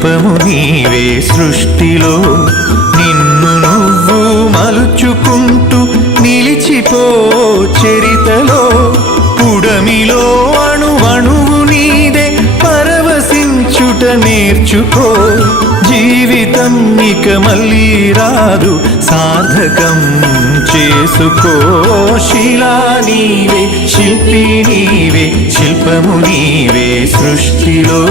శిల్పము నీవే సృష్టిలో నిన్ను నువ్వు మలుచుకుంటూ నిలిచిపో చరితలో పుడమిలో అణువణువు నీదే పరవశించుట నేర్చుకో జీవితం ఇక మళ్ళీ రాదు సార్థకం చేసుకో శిలా నీవే శిల్పి నీవే శిల్పము నీవే సృష్టిలో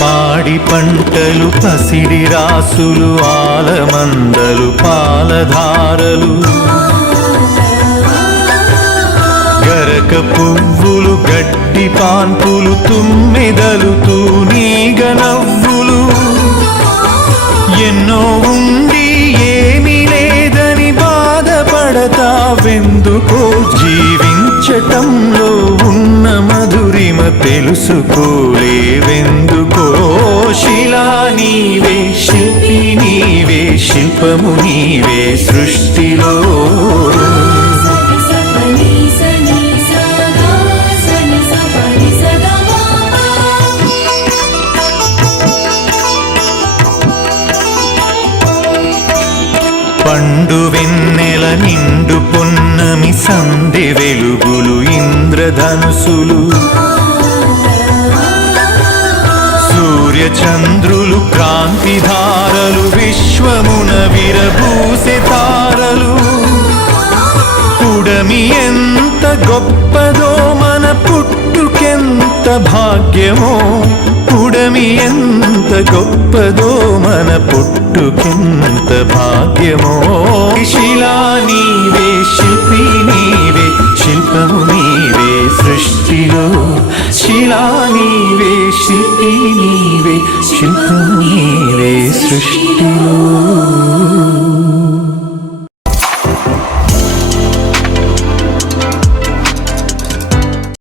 పాడి పంటలు పసిడి రాసులు ఆలమందలు పాలధారలు గరక పువ్వులు గడ్డి పాన్పులు తుమ్మెదలు తూనీగ నవ్వులు ఎన్నో ఉండి ఏమీ లేదని బాధపడతావెందుకో జీవించటంలో ఉన్న మధురిమ తెలుసుకోలేవెందుకో శిలా నీవే శిల్పి నీవే శిల్పము నీవే సృష్టిలో పండు వెన్నెల నిండు పొన్నమి సంధి వెలుగులు ఇంద్రధనుసులు సూర్య చంద్రులు క్రాంతిధారలు విశ్వమున విరబూసే తారలు పుడమి ఎంత గొప్పదో మన పుట్టుకెంత భాగ్యమో పుడమి ఎంత గొప్పదో మన పుట్టుకెంత భాగ్యమో శిలా నీవే శిల్పి నీవే శిల్పము నీవే సృష్టిలో శిలా నీవే శిల్పి నీవే శిల్పము నీవే సృష్టిలో